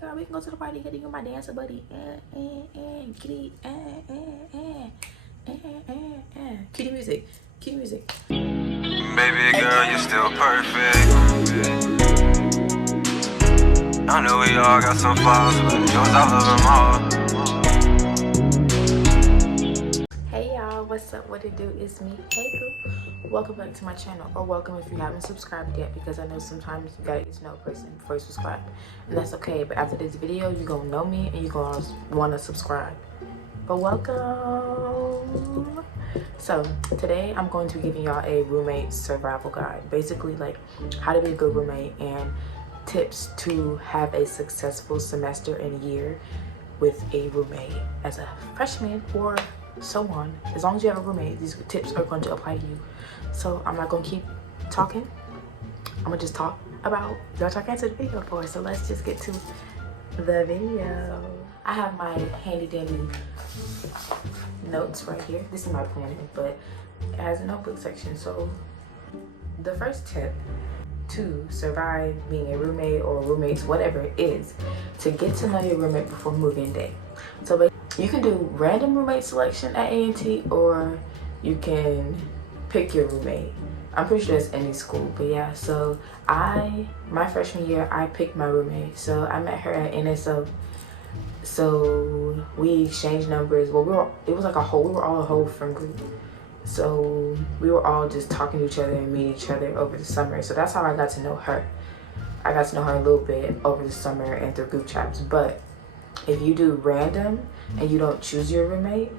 girl, we can go to the party. Get you my dancer buddy. Kitty, kitty music, kitty music. Baby girl, you're still perfect. I know we all got some flaws, but yours, I love them all. Hey y'all, what's up? What it do? It's me, Hey Boo. Welcome back to my channel, or welcome if you haven't subscribed yet, because I know sometimes you gotta get to know a person before you subscribe, and that's okay. But after this video, you're gonna know me and you're gonna want to subscribe. But welcome. So today I'm going to be giving y'all a roommate survival guide, basically like how to be a good roommate and tips to have a successful semester and year with a roommate as a freshman or so on. As long as you have a roommate, these tips are going to apply to you. So I'm not going to keep talking. I'm going to just talk about what I can't the video for. So let's just get to the video. I have my handy dandy notes right here. This is my planner, but it has a notebook section. So the first tip to survive being a roommate or roommates, whatever it is, to get to know your roommate before move-in day. So you can do random roommate selection at A&T, or you can pick your roommate. I'm pretty sure it's any school, but yeah. So my freshman year, I picked my roommate. So I met her at NSO. So we exchanged numbers. Well, we were all a whole friend group. So we were all just talking to each other and meeting each other over the summer. So that's how I got to know her. I got to know her a little bit over the summer and through group chats. But if you do random and you don't choose your roommate,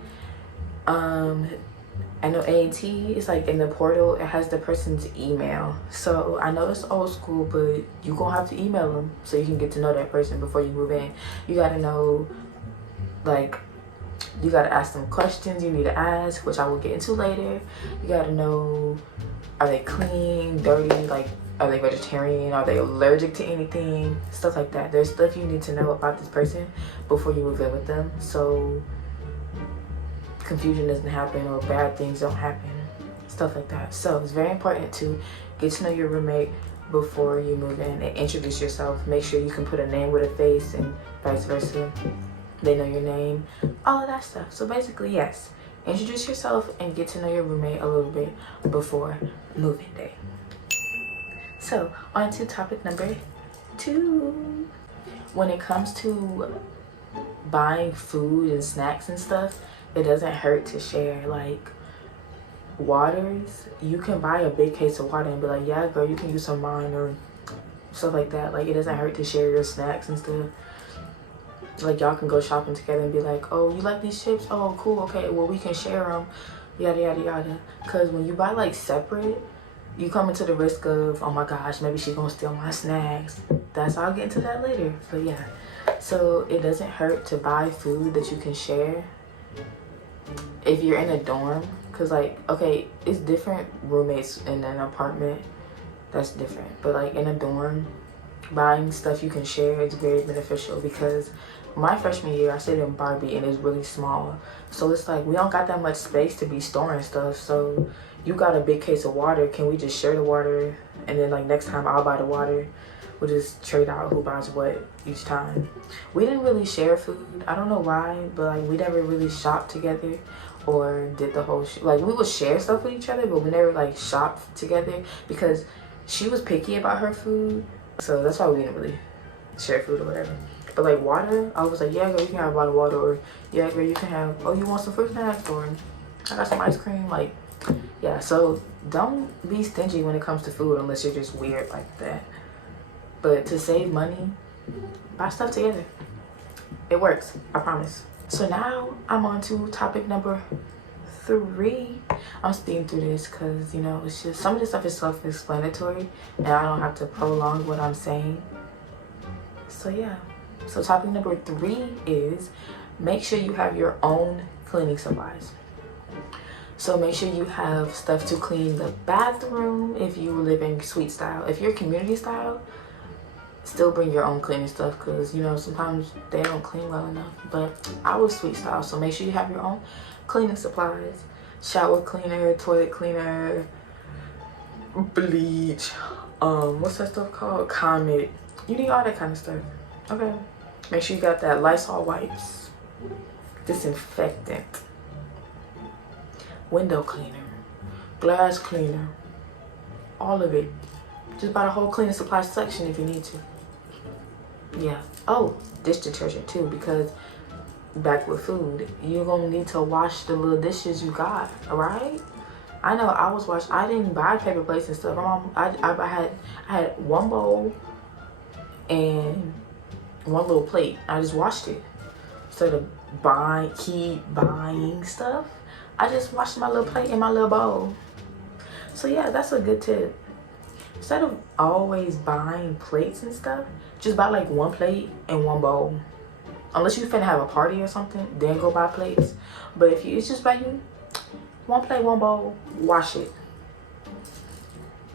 I know A&T is like in the portal, it has the person's email. So I know it's old school, but you gonna have to email them so you can get to know that person before you move in. You gotta know, like, you gotta ask them questions you need to ask, which I will get into later. You gotta know, are they clean, dirty, like, are they vegetarian, are they allergic to anything, stuff like that. There's stuff you need to know about this person before you move in with them, so confusion doesn't happen or bad things don't happen, stuff like that. So it's very important to get to know your roommate before you move in and introduce yourself. Make sure you can put a name with a face and vice versa. They know your name, all of that stuff. So basically, yes, introduce yourself and get to know your roommate a little bit before move-in day. So on to topic number 2. When it comes to buying food and snacks and stuff, it doesn't hurt to share. Like waters, you can buy a big case of water and be like, yeah girl, you can use some of mine, or stuff like that. Like it doesn't hurt to share your snacks and stuff. Like y'all can go shopping together and be like, oh, you like these chips? Oh cool, okay, well we can share them, yada yada yada. Because when you buy like separate, you come into the risk of, oh my gosh, maybe she's gonna steal my snacks. I'll get into that later. But yeah, so it doesn't hurt to buy food that you can share if you're in a dorm. Because like, okay, it's different roommates in an apartment, that's different, but like in a dorm, buying stuff you can share is very beneficial. Because my freshman year, I stayed in Barbie and it's really small, so it's like we don't got that much space to be storing stuff. So you got a big case of water, can we just share the water? And then like next time I'll buy the water. We'll just trade out who buys what each time. We didn't really share food. I don't know why, but like we never really shopped together or did the whole like we would share stuff with each other, but we never like shopped together because she was picky about her food. So that's why we didn't really share food or whatever. But like water, I was like, yeah girl, you can have a bottle of water, or yeah girl, you can have, oh you want some fruit snacks, or I got some ice cream. Like yeah, so don't be stingy when it comes to food unless you're just weird like that. But to save money, buy stuff together. It works, I promise. So now I'm on to topic number 3. I'm speeding through this because, you know, it's just some of this stuff is self-explanatory and I don't have to prolong what I'm saying. So yeah. So topic number 3 is make sure you have your own cleaning supplies. So make sure you have stuff to clean the bathroom if you live in suite style. If you're community style, still bring your own cleaning stuff, because you know sometimes they don't clean well enough. But I was suite style, so make sure you have your own cleaning supplies. Shower cleaner, toilet cleaner, bleach, what's that stuff called? Comet. You need all that kind of stuff. Okay. Make sure you got that Lysol wipes, disinfectant, window cleaner, glass cleaner, all of it. Just buy the whole cleaning supply section if you need to. Yeah. Oh, dish detergent too, because back with food, you're gonna need to wash the little dishes you got, alright? I know I didn't buy paper plates and stuff. My mom, I had one bowl and one little plate. I just washed it. Instead of keep buying stuff, I just washed my little plate and my little bowl. So yeah, that's a good tip. Instead of always buying plates and stuff, just buy like one plate and one bowl. Unless you finna have a party or something, then go buy plates. But if it's just by you, one plate, one bowl, wash it.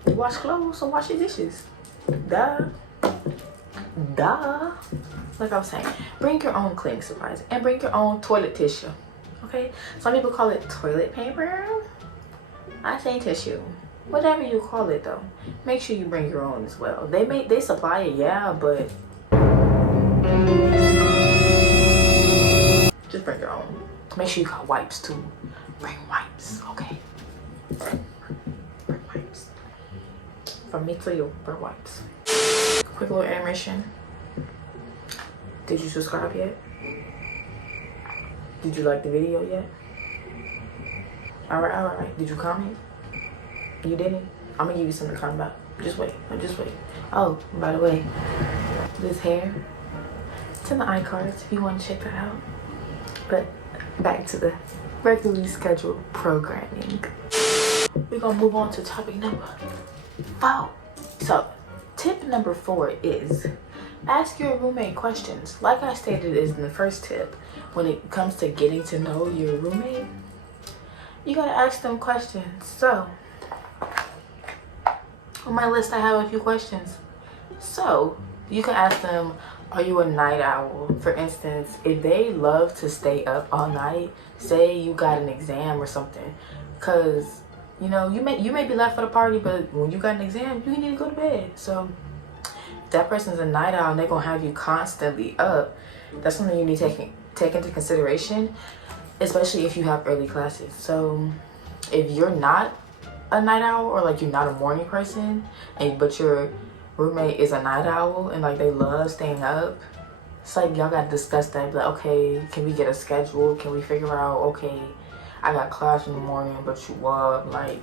You wash clothes, so wash your dishes. Duh. Like I was saying, bring your own cleaning supplies and bring your own toilet tissue. Okay? Some people call it toilet paper. I say tissue. Whatever you call it though, make sure you bring your own as well. They supply it, yeah, but just bring your own. Make sure you got wipes too. Bring wipes, okay? Bring wipes. From me to you, bring wipes. Quick little intermission. Did you subscribe yet? Did you like the video yet? Alright. Did you comment? You didn't? I'm gonna give you something to comment about. Just wait. Oh, by the way, this hair, it's in the iCards if you want to check that out. But back to the regularly scheduled programming. We're gonna move on to topic number 4. So, tip number 4 is ask your roommate questions. Like I stated is in the first tip, when it comes to getting to know your roommate, you gotta ask them questions. So, on my list I have a few questions. So, you can ask them, are you a night owl? For instance, if they love to stay up all night, say you got an exam or something, because you know you may be left for the party, but when you got an exam, you need to go to bed. So if that person's a night owl and they're gonna have you constantly up, that's something you need to take into consideration, especially if you have early classes. So if you're not a night owl, or like you're not a morning person, but your roommate is a night owl and like they love staying up, it's like y'all gotta discuss that. Like, okay, can we get a schedule? Can we figure out, okay, I got class in the morning but you up, like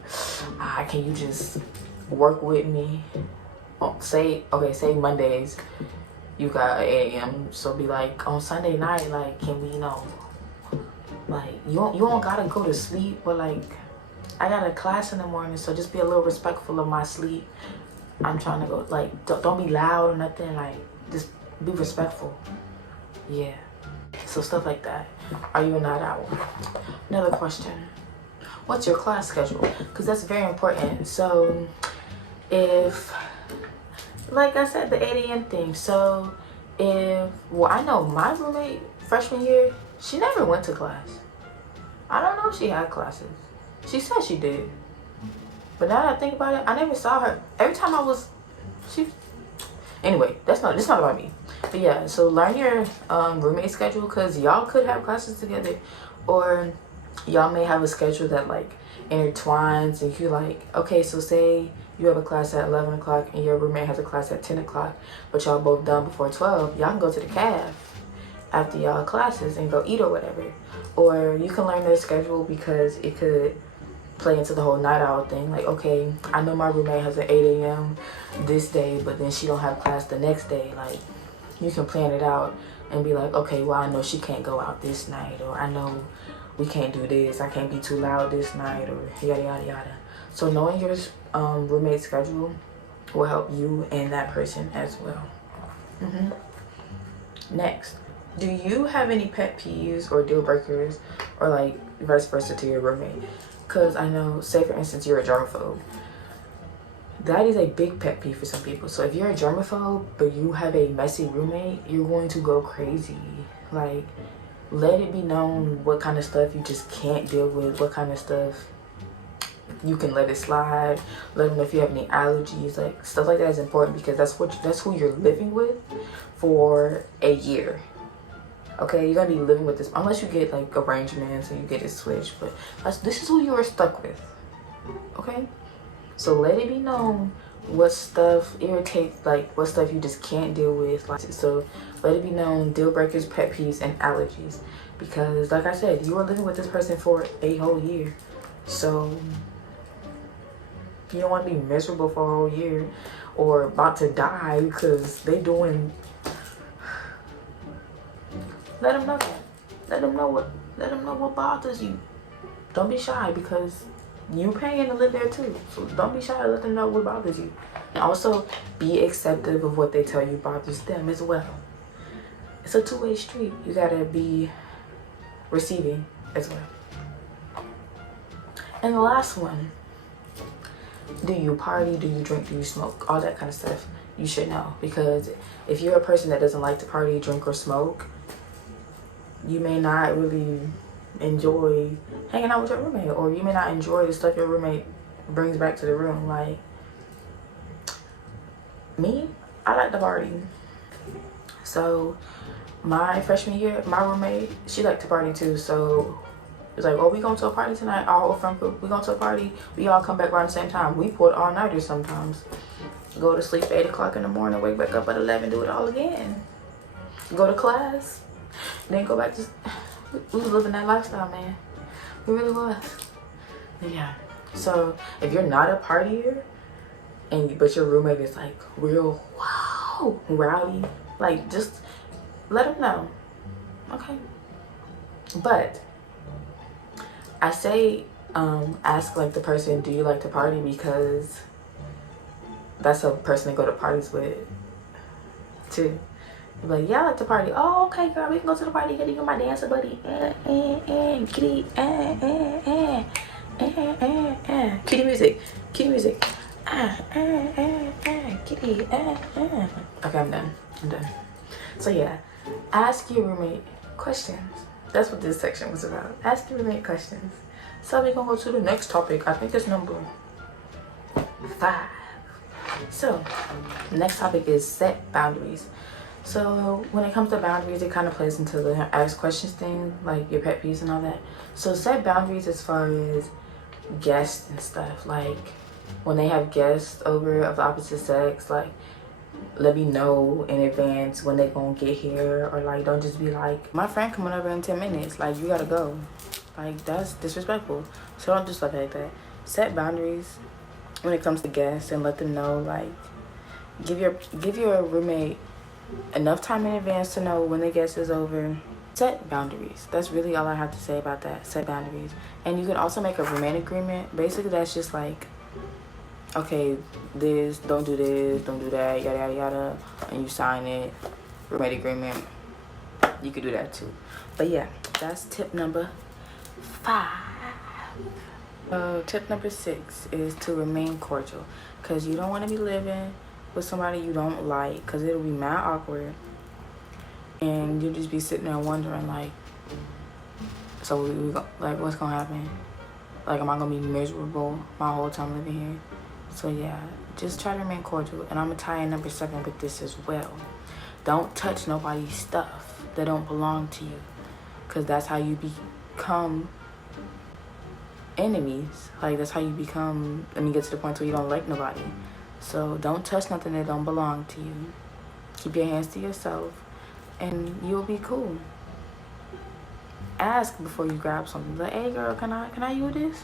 can you just work with me? Say Mondays you got 8 a.m. so be like, on Sunday night, like, can we, like, you don't gotta go to sleep, but like, I got a class in the morning, so just be a little respectful of my sleep. I'm trying to go, like, don't be loud or nothing, like, just be respectful. Yeah. So stuff like that. Are you a night owl? Another question. What's your class schedule? Because that's very important. So if, like I said, the 8 a.m. thing. So I know my roommate, freshman year, she never went to class. I don't know if she had classes. She said she did. But now that I think about it, I never saw her. Every time anyway, that's not about me. But yeah, so learn your roommate schedule, because y'all could have classes together, or y'all may have a schedule that like intertwines, and you like, okay, so say you have a class at 11 o'clock and your roommate has a class at 10 o'clock, but y'all both done before 12, y'all can go to the caf after y'all classes and go eat or whatever. Or you can learn their schedule, because it could play into the whole night owl thing. Like, okay, I know my roommate has an 8 a.m. this day, but then she don't have class the next day. Like, you can plan it out and be like, okay, well, I know she can't go out this night, or I know we can't do this, I can't be too loud this night, or yada yada yada. So knowing your roommate schedule will help you and that person as well. Next, do you have any pet peeves or deal breakers, or like vice versa to your roommate? Because I know, say for instance, you're a germaphobe. That is a big pet peeve for some people. So if you're a germaphobe, but you have a messy roommate, you're going to go crazy. Like, let it be known what kind of stuff you just can't deal with, what kind of stuff you can let it slide. Let them know if you have any allergies, like stuff like that is important because that's who you're living with for a year. Okay, you're gonna be living with this unless you get like arrangements and you get it switched. But this is who you are stuck with. Okay, so let it be known what stuff irritates, like what stuff you just can't deal with. Like, so let it be known deal breakers, pet peeves, and allergies. Because like I said, you are living with this person for a whole year, so you don't want to be miserable for a whole year or about to die because they doing. Let them know that. Let them know what bothers you. Don't be shy because you paying to live there too. So don't be shy. Let them know what bothers you. And also be accepting of what they tell you bothers them as well. It's a two-way street. You gotta be receiving as well. And the last one. Do you party? Do you drink? Do you smoke? All that kind of stuff you should know. Because if you're a person that doesn't like to party, drink, or smoke, you may not really enjoy hanging out with your roommate, or you may not enjoy the stuff your roommate brings back to the room. Like me, I like to party. So my freshman year, my roommate, she liked to party too. So it's like, oh, we going to a party tonight, our whole friend group, we going to a party, we all come back around the same time. We pulled all-nighters sometimes. Go to sleep at 8 o'clock in the morning, wake back up at 11, do it all again. Go to class, then go back to, we was living that lifestyle, man. We really was. Yeah. So if you're not a partier, but your roommate is like real, wow, rowdy, like just let them know. Okay. But I say ask like the person, do you like to party? Because that's a person to go to parties with too. Like, yeah, I like to party. Oh, okay, girl, we can go to the party. Get you my dancer buddy. Kitty, kitty music, kitty music. Kitty, Okay, I'm done. So yeah, ask your roommate questions. That's what this section was about. Ask your roommate questions. So we're gonna go to the next topic. I think it's number 5. So next topic is set boundaries. So when it comes to boundaries, it kind of plays into the ask questions thing, like your pet peeves and all that. So set boundaries as far as guests and stuff. Like when they have guests over of the opposite sex, like let me know in advance when they gonna get here, or like don't just be like, my friend coming over in 10 minutes, like you gotta go. Like that's disrespectful. So don't do stuff like that. Set boundaries when it comes to guests and let them know, like give your roommate enough time in advance to know when the guest is over. Set boundaries. That's really all I have to say about that. Set boundaries. And you can also make a roommate agreement. Basically that's just like, okay, don't do that, yada yada yada, and you sign it. Roommate agreement. You could do that too. But yeah, that's tip number 5. Tip number 6 is to remain cordial, because you don't want to be living with somebody you don't like, because it'll be mad awkward, and you'll just be sitting there wondering like, so like what's gonna happen? Like, am I gonna be miserable my whole time living here? So yeah, just try to remain cordial. And I'm gonna tie in number 7 with this as well. Don't touch nobody's stuff that don't belong to you, because that's how you become enemies. Like that's how you become, get to the point where you don't like nobody. So don't touch nothing that don't belong to you. Keep your hands to yourself and you'll be cool. Ask before you grab something. Like, hey girl, can I use this?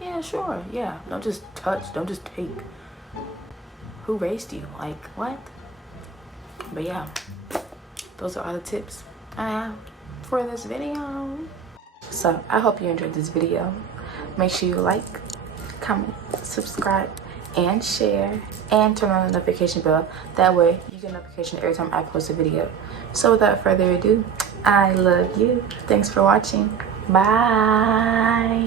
Yeah, sure. Yeah. Don't just touch, don't just take. Who raised you? Like, what? But yeah, those are all the tips I have for this video. So I hope you enjoyed this video. Make sure you like, comment, subscribe, and share, and turn on the notification bell. That way you get a notification every time I post a video. So without further ado, I love you. Thanks for watching. Bye.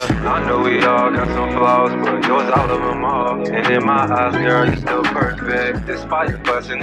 I know we all got some flaws, but yours out of them all. And in my eyes, girl, you still perfect. Despite your busting